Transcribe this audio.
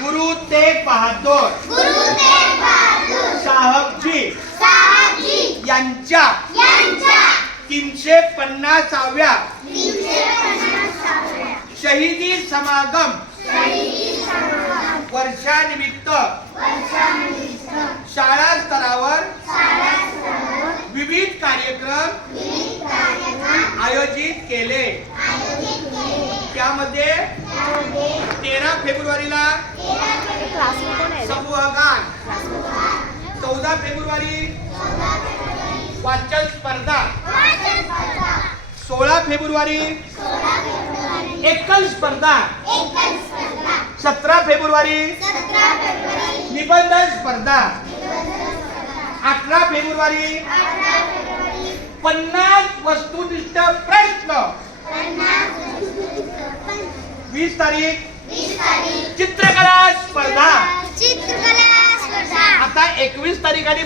गुरु तेग बहादूर साहेबजी यांच्या 350व्या शहीदी समागम वर्षानिमित्त शाळा स्तरावर विविध कार्यक्रम आयोजित केले। त्यामध्ये 13 फेब्रुवारीला समूहगान, 14 फेब्रुवारी वाचन स्पर्धा, 16 फेब्रुवारी एकल स्पर्धा, 17 फेब्रुवारी निबंध स्पर्धा, 18 फेब्रुवारी 50 वस्तुनिष्ठ प्रश्न, 20 तारीख चित्रकला स्पर्धा। आता 21 तारीख